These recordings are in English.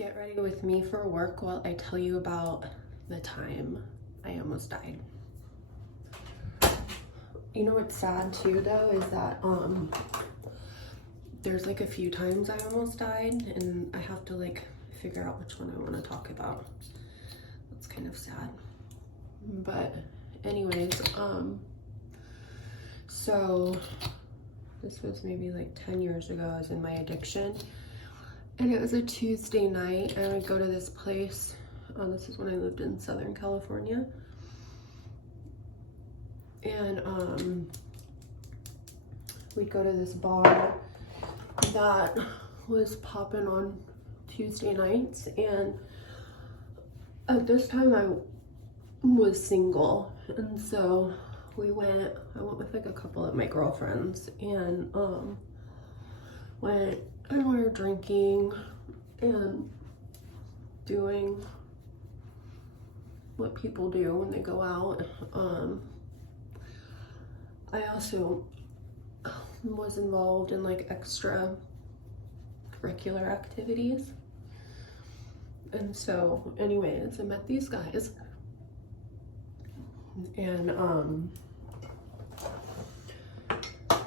Get ready with me for work while I tell you about the time I almost died. You know what's sad too though is that there's like a few times I almost died and I have to like figure out which one I want to talk about. That's kind of sad. But anyways, so this was maybe like 10 years ago. I was in my addiction. And it was a Tuesday night, and I would go to this place. This is when I lived in Southern California. And we'd go to this bar that was popping on Tuesday nights. And at this time I was single. And so I went with like a couple of my girlfriends and went and we were drinking and doing what people do when they go out. I also was involved in like extra curricular activities. And so anyways, I met these guys and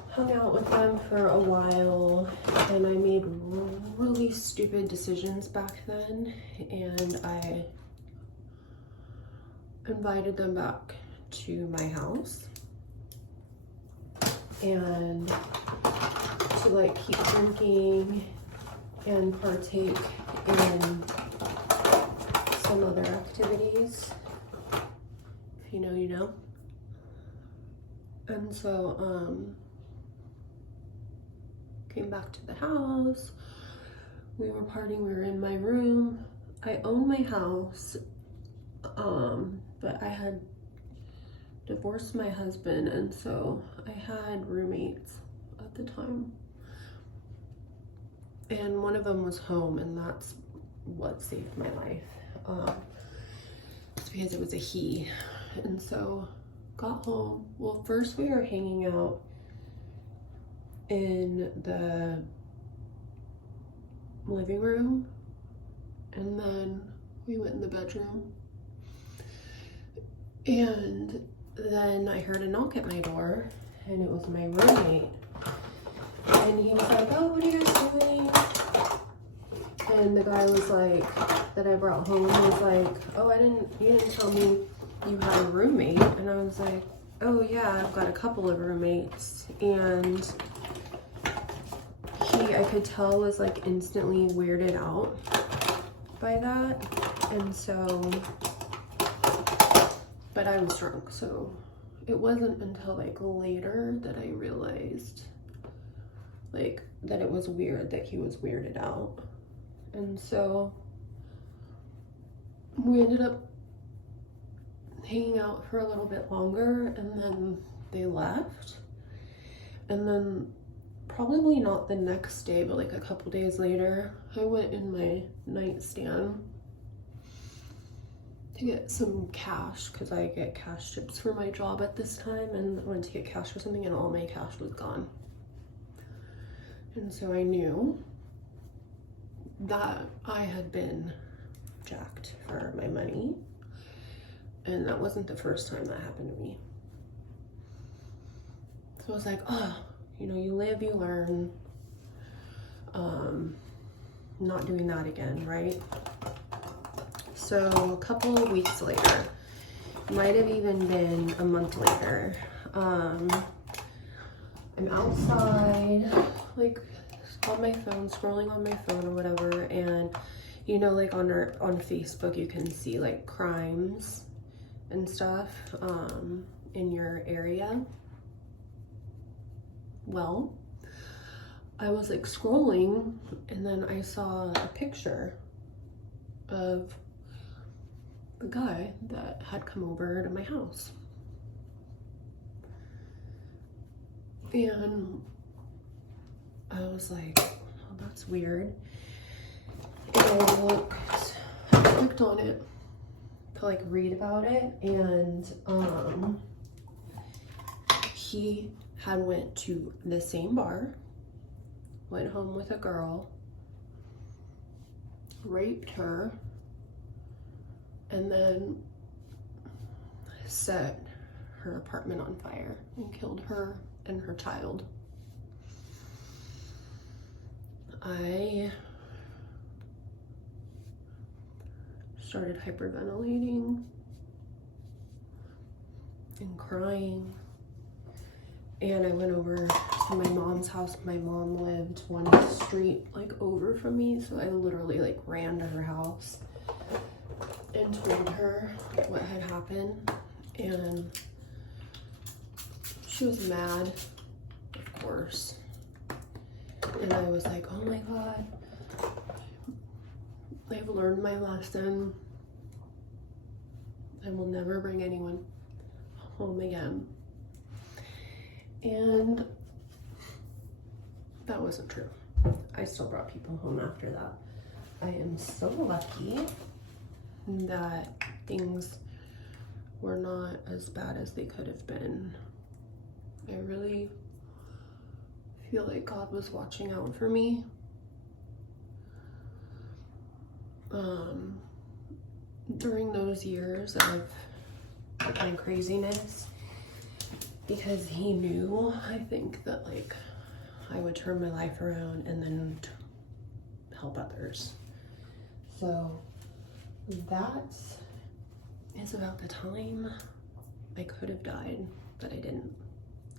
hung out with them for a while, and I made really stupid decisions back then, and I invited them back to my house and to like keep drinking and partake in some other activities. If you know, you know. And so came back to the house. We were partying, we were in my room. I own my house, but I had divorced my husband, and so I had roommates at the time. And one of them was home, and that's what saved my life. It's because it was a he. And so got home. Well, first we were hanging out in the living room, and then we went in the bedroom, and then I heard a knock at my door, and it was my roommate, and he was like, "Oh, what are you guys doing?" And the guy was like, that I brought home, was like, "Oh, you didn't tell me you had a roommate." And I was like, "Oh yeah, I've got a couple of roommates." And I could tell was like instantly weirded out by that. And so, but I was drunk, so it wasn't until like later that I realized like that it was weird that he was weirded out. And so we ended up hanging out for a little bit longer, and then they left. And then probably not the next day, but like a couple days later, I went in my nightstand to get some cash, because I get cash tips for my job at this time, and I went to get cash for something and all my cash was gone. And so I knew that I had been jacked for my money, and that wasn't the first time that happened to me. So I was like, oh, you know, you live, you learn. Not doing that again, right? So a couple of weeks later, might have even been a month later, I'm outside, like on my phone, scrolling on my phone or whatever, and you know, like on Facebook, you can see like crimes and stuff in your area. Well, I was like scrolling, and then I saw a picture of the guy that had come over to my house. And I was like, oh, that's weird. And I clicked on it to like read about it, and he had went to the same bar, went home with a girl, raped her, and then set her apartment on fire and killed her and her child. I started hyperventilating and crying, and I went over to my mom's house. My mom lived one street like over from me, so I literally like ran to her house and told her what had happened, and she was mad, of course. And I was like, oh my God, I've learned my lesson. I will never bring anyone home again. And that wasn't true. I still brought people home after that. I am so lucky that things were not as bad as they could have been. I really feel like God was watching out for me. During those years of my craziness, because he knew, I think, that like I would turn my life around and then help others. So that is about the time I could have died, but I didn't.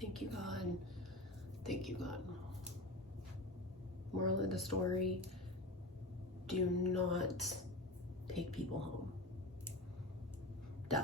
Thank you, God. Thank you, God. Moral of the story, do not take people home. Duh.